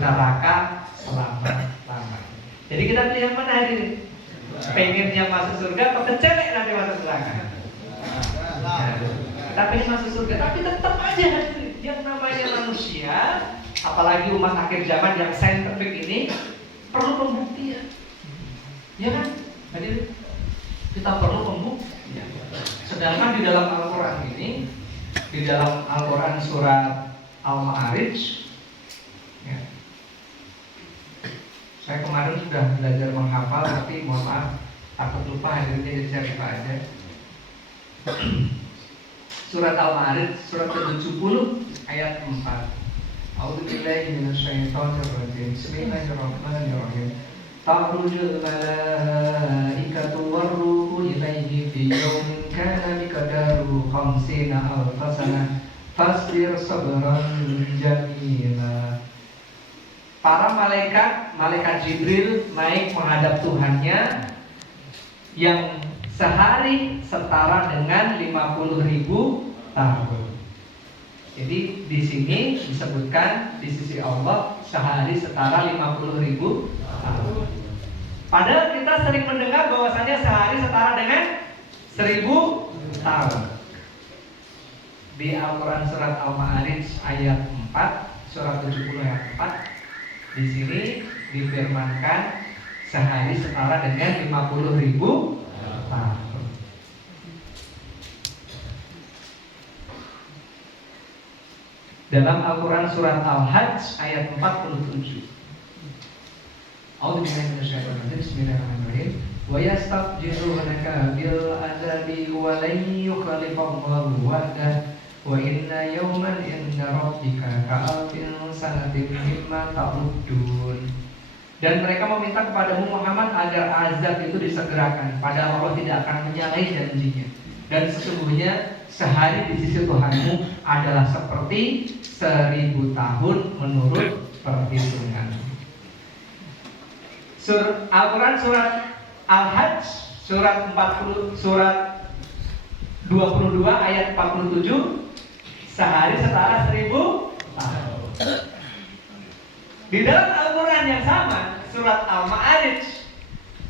neraka selama-lamanya. Jadi kita pilih yang mana hadirin? Pengennya masuk surga atau kecelek nanti masuk neraka? Nah, kita pengen masuk surga, tapi tetap aja hadirin, yang namanya manusia, apalagi umat akhir zaman yang saintifik ini perlu pembuktian. Ya kan? Hadirin, kita perlu pembuktian. Sedangkan di dalam Al-Quran ini, di dalam Al-Quran surat Al-Ma'arij, ya, saya kemarin sudah belajar menghafal, tapi mohon maaf, takut lupa, hadirin, jadi saya lupa aja. Surat Al-Ma'arij, surat ke-70 ayat 4. A'udzubillahi minasyaitonir rajim. Bismillahirrahmanirrahim. Ta'rujul malaikatu warruhu ilaihi fi yawmin kana miqdaruhu 50 alfa sanah fasbir sabran jamila. Para malaikat Jibril naik menghadap Tuhannya yang sehari setara dengan 50.000 tahun. Jadi di sini disebutkan di sisi Allah sehari setara 50.000 tahun. Padahal kita sering mendengar bahwasanya sehari setara dengan 1000 tahun. Di Al-Quran surat Al-Ma'arij ayat 4, surat 70 ayat 4, di sini difirmankan sehari setara dengan 50.000 tahun. Dalam Al-Quran surat Al-Hajj ayat 47. Bismillahirrahmanirrahim. Wa yastafjirunaka bil azabi wa lan yukhlifallahu wa'dah wa inna yawman inda rabbika ka'alfin sanatin mimma ta'uddun. Dan mereka meminta kepadamu Muhammad agar azab itu disegerakan, padahal Allah tidak akan menyalahi janjinya. Dan sesungguhnya sehari di sisi Tuhanmu adalah seperti 1000 tahun menurut perhitungan. Al-Quran surat Al-Hajj surat 22 ayat 47, sehari setara 1000 tahun. Di dalam Al-Quran yang sama, surat Al-Ma'arij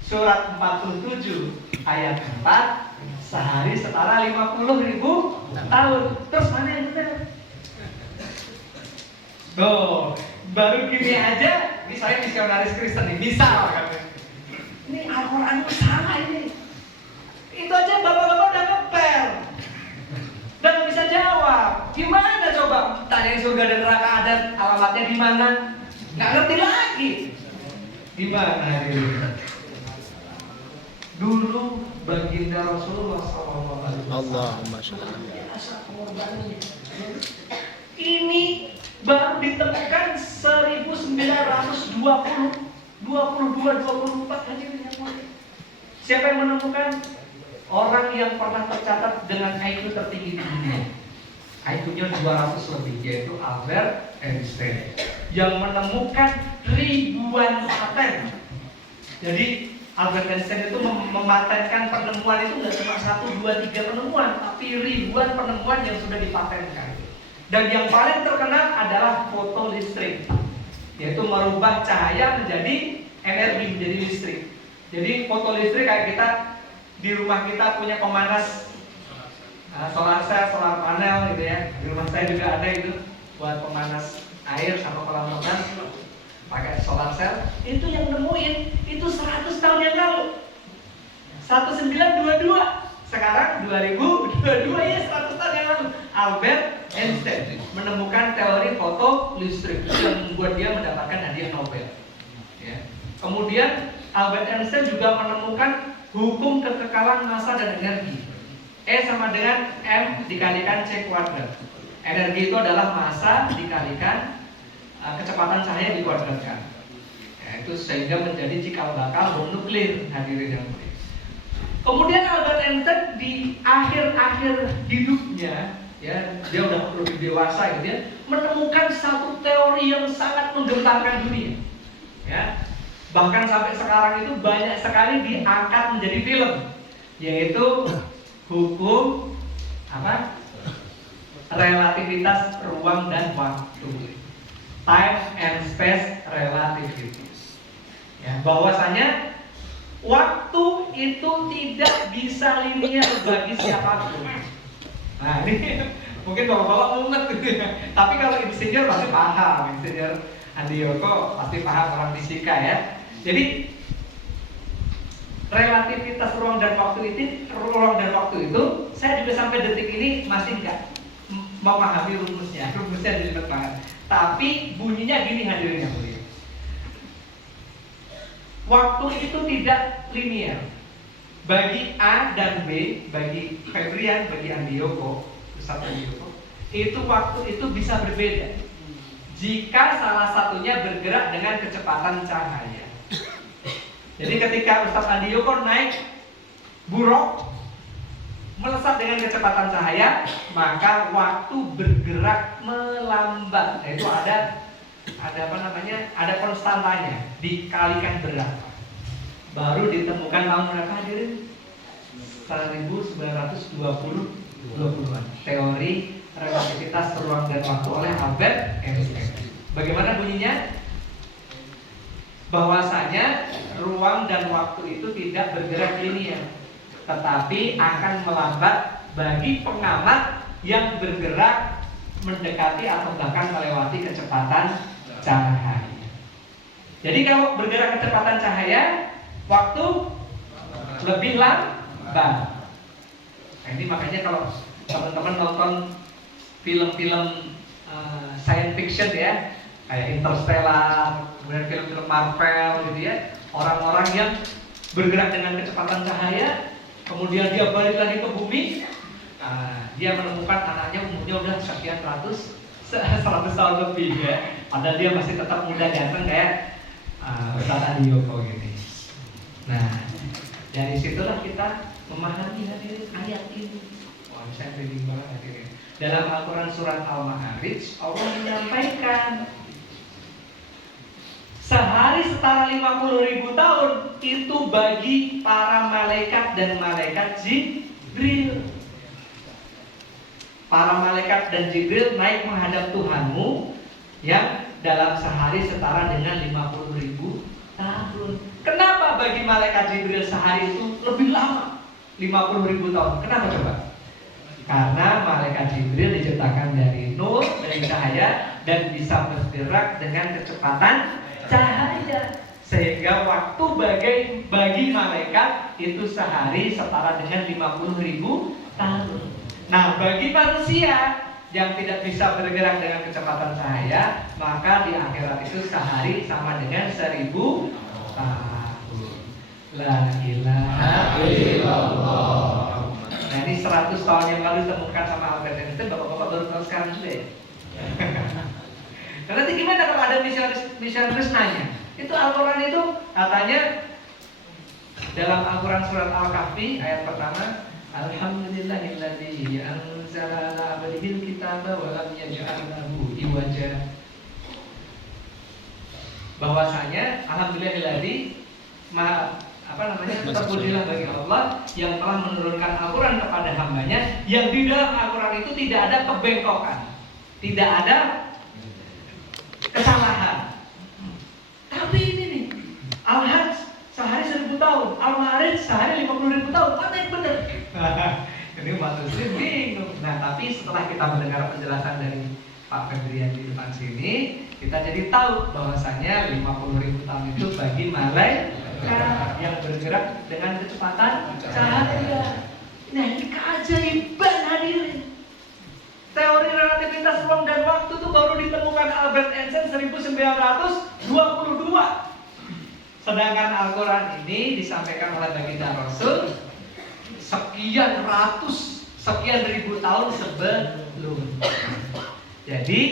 surat 47 ayat 4, sehari setara 50.000 tahun. Terus mana yang benar? Tuh, baru gini aja, ini saya misionaris Kristen nih, misal kan? Ini Al-Quran salah ini. Itu aja bapak-bapak udah ngepel, udah nggak bisa jawab. Gimana coba tanyain surga dan neraka ada alamatnya di mana? Nggak ngerti lagi. Gimana ini? Dulu baginda Rasulullah SAW. Allahumma sholli. Ini baru ditemukan 1920, 22, 24 hadirin yang mulia. Siapa yang menemukan? Orang yang pernah tercatat dengan IQ tertinggi di dunia. IQ-nya 200 lebih, yaitu Albert Einstein, yang menemukan ribuan paten. Jadi Albert Einstein itu mematenkan penemuan itu nggak cuma 1, 2, 3 penemuan, tapi ribuan penemuan yang sudah dipatenkan. Dan yang paling terkenal adalah fotolistrik, yaitu merubah cahaya menjadi energi, menjadi listrik. Jadi fotolistrik kayak kita di rumah kita punya pemanas solar cell, solar panel gitu ya. Di rumah saya juga ada itu buat pemanas air sama kolam renang pakai solar cell. Itu yang nemuin itu 100 tahun yang lalu. 1922. Sekarang 2022, ya 100 tahun yang lalu Albert Einstein menemukan teori fotolistrik yang membuat dia mendapatkan hadiah Nobel. Ya. Kemudian Albert Einstein juga menemukan hukum kekekalan massa dan energi. E sama dengan M dikalikan C kuadrat. Energi itu adalah massa dikalikan kecepatan cahaya dikuadratkan. Ya, itu sehingga menjadi cikal bakal bom nuklir, hadirin yang mulia. Kemudian Albert Einstein di akhir-akhir hidupnya, ya, dia udah lebih dewasa gitu ya, menemukan satu teori yang sangat menggentarkan dunia. Ya. Bahkan sampai sekarang itu banyak sekali diangkat menjadi film, yaitu hukum apa? Relativitas ruang dan waktu. time and space relativity. Ya, bahwasanya waktu itu tidak bisa linear bagi siapapun. Nah ini mungkin bapak-bapak mumet gitu ya. Tapi kalau insinyur pasti paham, insinyur Andiyoko pasti paham orang fisika ya. Jadi relativitas ruang dan waktu itu saya juga sampai detik ini masih nggak memahami rumusnya ribet banget. Tapi bunyinya gini hadirin yang mulia. Waktu itu tidak linear. Bagi A dan B, bagi Febrian, bagi Andiyoko, Ustaz Andiyoko, itu waktu itu bisa berbeda jika salah satunya bergerak dengan kecepatan cahaya. Jadi ketika Ustaz Andiyoko naik buruk melesat dengan kecepatan cahaya, maka waktu bergerak melambat. Itu ada apa namanya? Ada konstantanya, dikalikan berapa. Baru ditemukan tahun berapa hadirin? 1920-an. Teori relativitas ruang dan waktu oleh Albert Einstein. Bagaimana bunyinya? Bahwasanya ruang dan waktu itu tidak bergerak linear, tetapi akan melambat bagi pengamat yang bergerak mendekati atau bahkan melewati kecepatan cahaya. Jadi kalau bergerak kecepatan cahaya, waktu lebih lambat. Nah, ini makanya kalau teman-teman nonton film-film science fiction ya, kayak Interstellar, kemudian film-film Marvel gitu ya, orang-orang yang bergerak dengan kecepatan cahaya, kemudian dia balik lagi ke bumi, dia menemukan anaknya umurnya udah sekian 100 tahun lebih ya, padahal dia masih tetap muda ganteng kayak Ustaz Andiyoko gini. Nah, dari situlah kita memahami hadirin ayat ini. Wah, saya penting banget hadirin. Dalam Al-Quran surat Al-Ma'arij, Allah menyampaikan sehari setara 50.000 tahun itu bagi para malaikat dan malaikat Jibril. Para malaikat dan Jibril naik menghadap Tuhanmu yang dalam sehari setara dengan 50.000 tahun. Kenapa bagi malaikat Jibril sehari itu lebih lama? 50.000 tahun. Kenapa coba? Karena malaikat Jibril diciptakan dari nur, dari cahaya, dan bisa bergerak dengan kecepatan cahaya, sehingga waktu bagi malaikat itu sehari setara dengan 50.000 tahun. Nah, bagi manusia yang tidak bisa bergerak dengan kecepatan cahaya, maka di akhirat itu sehari sama dengan 1000 tahun. La ilaha illallah. Nah, ini 100 tahun yang lalu ditemukan sama Albert Einstein, bapak-bapak baru tahu sekarang juga ya. Nanti gimana kalau ada misionaris nanya? Itu Al-Quran itu katanya dalam Al-Quran surat Al-Kahfi ayat pertama, Alhamdulillahilladzi anzala ala abdihil kitaba wa lam yaj'al lahu iwaja. Bahwasanya alhamdulillahilladzi terpujilah bagi Allah yang telah menurunkan Al-Quran kepada hambanya, yang di dalam Al-Quran itu tidak ada kebengkokan, tidak ada kesalahan. Tapi ini nih, Al-Hajj sehari 1000 tahun, Al-Ma'arij sehari 50.000 tahun, mana yang benar? Ini umat muslim bingung. Nah, tapi setelah kita mendengar penjelasan dari Pak Febrian di depan sini, kita jadi tahu bahwasanya 50.000 tahun itu bagi malaikat yang bergerak dengan kecepatan cahaya. Nah, ini keajaiban hadirin. Teori relativitas ruang dan waktu itu baru ditemukan Albert Einstein 1922. Sedangkan Al-Quran ini disampaikan oleh baginda Rasul sekian ribu tahun sebelum. Jadi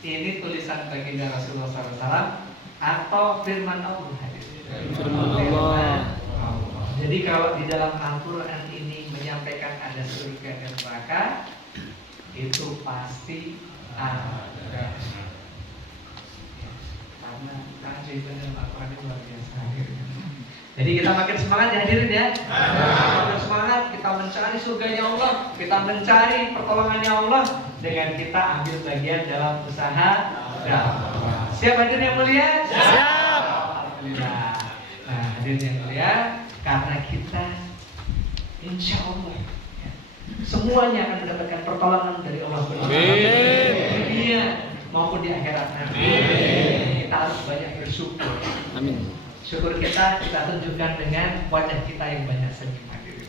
ini tulisan baginda Rasulullah SAW atau firman Allah. Firman Allah. Jadi kalau di dalam Al-Quran ini menyampaikan ada surga dan neraka, itu pasti ada. Karena keajaiban dalam Al-Quran itu luar biasa. Jadi kita makin semangat ya hadirin ya. Makin semangat kita mencari surganya Allah, kita mencari pertolongannya Allah dengan kita ambil bagian dalam usaha dakwah. Siap hadirin yang mulia? Siap. Alhamdulillah. Nah, hadirin yang mulia, karena kita insya Allah ya, semuanya akan mendapatkan pertolongan dari Allah Subhanahu wa taala di dunia maupun di akhirat nanti. Kita harus banyak bersyukur. Amin. Syukur kita tunjukkan dengan wajah kita yang banyak senyum.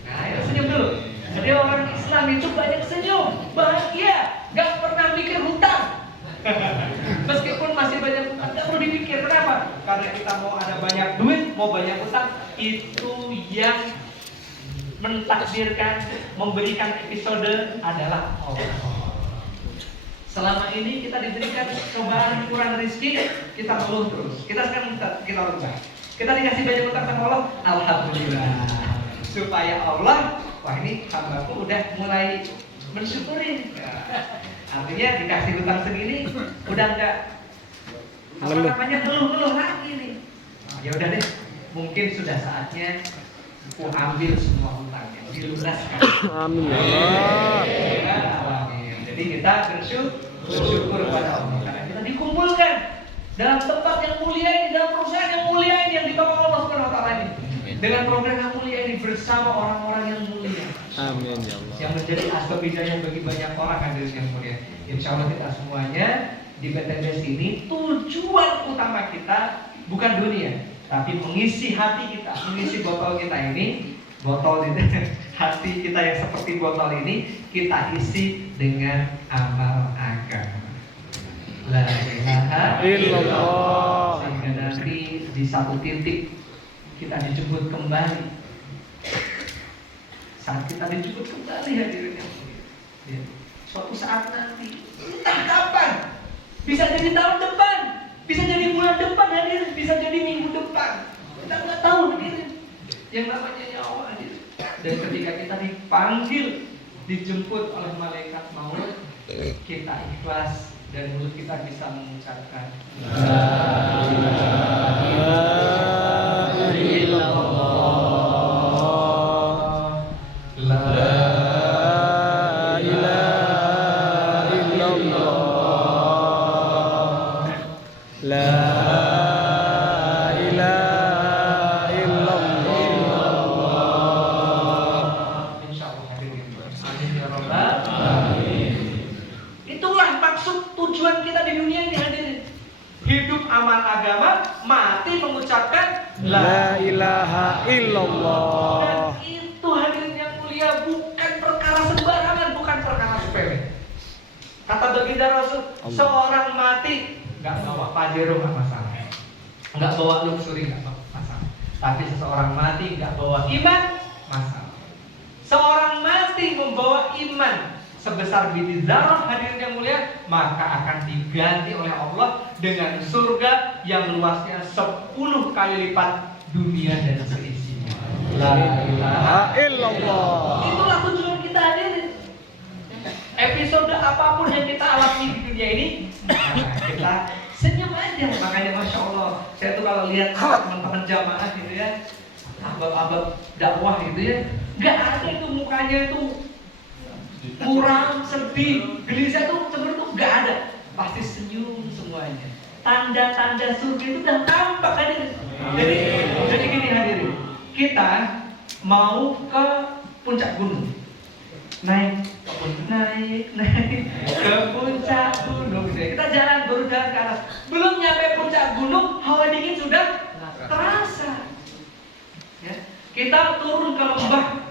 Nah, ya senyum dulu. Jadi orang Islam itu banyak senyum, bahagia, gak pernah mikir hutang. Meskipun masih banyak hutang, gak perlu dipikir. Kenapa? Karena kita mau ada banyak duit, mau banyak hutang, itu yang mentakdirkan, memberikan episode adalah Allah. Selama ini kita diberikan cobaan kurang rezeki, kita mengeluh terus. Kita sekarang kita rubah. Kita dikasih banyak hutang sama Allah, alhamdulillah. Supaya Allah, wah ini hambaku udah mulai mensyukuri. Artinya dikasih hutang segini, udah enggak ngeluh lagi nih. Ya udah deh, mungkin sudah saatnya aku ambil semua hutangnya, dilunaskan. Amin ya Allah. Jadi kita bersyukur kepada Allah karena kita dikumpulkan dalam tempat yang mulia ini, dalam perusahaan yang mulia ini yang dibawa Allah Subhanahu wa taala ini. Dengan program yang mulia ini bersama orang-orang yang mulia. Amin ya Allah. Yang menjadi asbab hidayah bagi banyak orang hadirin yang mulia. Insya Allah kita semuanya di BTS ini tujuan utama kita bukan dunia, tapi mengisi hati kita, mengisi botol kita ini, botol ini, hati kita yang seperti botol ini kita isi dengan amal agama. La ilaha illallah. Sehingga nanti di satu titik kita dijemput kembali. Saat kita dijemput kembali hadirin yang mulia, ya, suatu saat nanti, entah kapan, bisa jadi tahun depan, bisa jadi bulan depan hadirin, bisa jadi minggu depan, kita nggak tahu hadirin. Yang namanya nyawa hadirin. Dan ketika kita dipanggil, dijemput oleh malaikat maut, kita ikhlas dan mulut kita bisa mengucapkan La ilaha illallah, La ilaha illallah, La ilaha illallah. Insyaallah hadirin. Amin ya rabbal alamin. Itulah maksud tujuan kita di dunia ini hadirin. Hidup amal agama, mati mengucapkan La ilaha illallah. Dan itu hadirin yang mulia bukan perkara sembarangan, bukan perkara sepele. Kata baginda Rasul, seorang mati nggak bawa pajero nggak masalah, nggak bawa luxury nggak masalah. Tapi seseorang mati nggak bawa iman masalah. Seorang mati membawa iman sebesar biji zarah hadirin yang mulia, maka akan diganti oleh Allah dengan surga yang luasnya 10 kali lipat dunia dan seisinya. La ilaha illallah. Itulah tujuan kita hadirin. Episode apapun yang kita alami di dunia ini, kita senyum aja. Makanya masya Allah, saya tuh kalau lihat teman-teman jamaah gitu ya, abab-abab dakwah gitu ya, nggak ada itu mukanya itu muram, sedih, gelisah tuh cenderung tuh nggak ada, pasti senyum semuanya. Tanda-tanda surga itu udah tampak hadirin. Jadi gini hadirin, kita mau ke puncak gunung, naik ke puncak gunung gitu ya. Kita jalan baru jalan ke atas, belum nyampe puncak gunung, hawa dingin sudah terasa. Ya. Kita turun ke lembah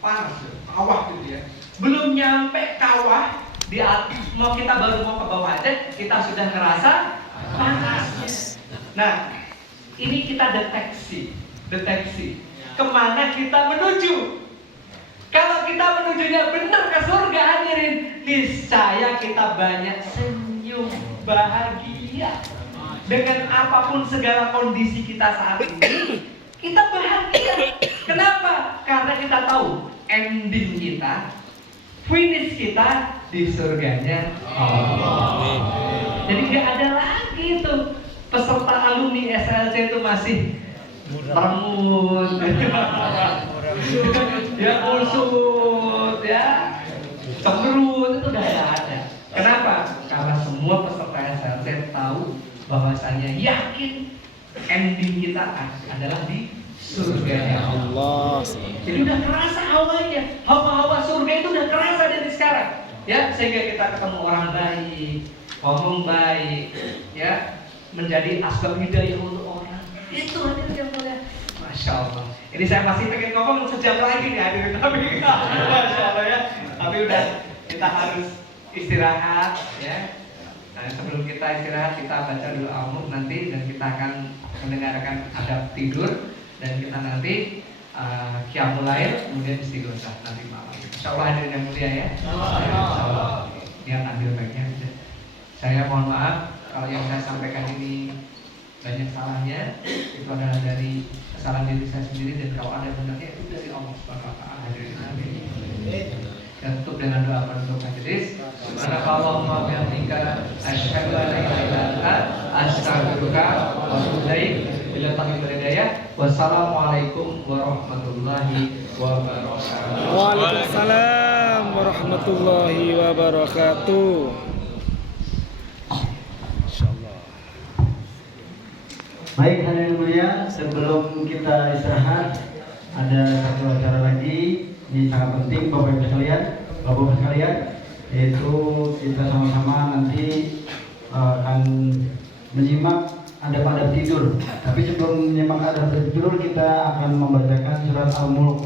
panas, kawah gitu ya. Belum nyampe kawah, mau kita baru mau ke bawah aja, kita sudah ngerasa panasnya. Nah, ini kita deteksi kemana kita menuju. Kalau kita menujunya benar ke surga hadirin, niscaya kita banyak senyum, bahagia. Dengan apapun segala kondisi kita saat ini, kita bahagia. Kenapa? Karena kita tahu ending kita, finish kita di surganya Allah. Jadi nggak ada lagi itu peserta alumni SLC itu masih merengut, ya usut, ya cemberut, itu udah nggak ada. Kenapa? Karena semua peserta SLC tahu bahwasanya yakin ending kita adalah di surga Allah. Jadi udah kerasa awalnya, hawa-hawa surga itu udah kerasa dari sekarang, ya, sehingga kita ketemu orang baik, ngomong baik, ya, menjadi asbab hidayah untuk orang. Itu hadirin yang mulia. Masya Allah. Ini saya masih pengen ngomong sejam lagi nih hadirin, tapi Masya Allah ya. Tapi udah, kita harus istirahat, ya. Nah, sebelum kita istirahat, kita baca dulu Al-Mulk nanti, dan kita akan mendengarkan adab tidur, dan kita nanti Qiyamul Lail, kemudian istighotsah nanti malam. Insyaallah hadirin yang mulia ya. Insyaallah. Niat ambil baiknya. Saya mohon maaf kalau yang saya sampaikan ini banyak salahnya. Itu adalah dari kesalahan diri saya sendiri, dan kalau ada benarnya itu dari Allah Subhanahu wa taala. Hadirin amin. Dan tutup dengan doa penutup majelis. Subhanakallahumma wa bihamdika asyhadu an la ilaha illa anta astaghfiruka wa atubu ilaik. Bila taufiq wal hidayah. Wassalamualaikum warahmatullahi wabarakatuh. Waalaikumsalam warahmatullahi wabarakatuh. Insyaallah. Baik hadirin mulia, sebelum kita istirahat ada satu acara lagi. Ini sangat penting Bapak Ibu sekalian, Bapak-Bapak sekalian, yaitu kita sama-sama nanti akan menyimak adab-adab tidur. Tapi sebelum menyimak adab tidur, kita akan membacakan surat Al-Mulk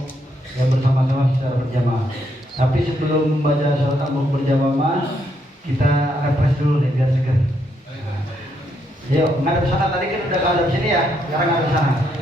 yang bersama-sama secara berjamaah. Tapi sebelum membaca surat Al-Mulk berjamaah, kita refresh dulu nih biar segar. Yuk, ngadep sana, tadi kan udah ngadep sini ya, sekarang ngadep sana.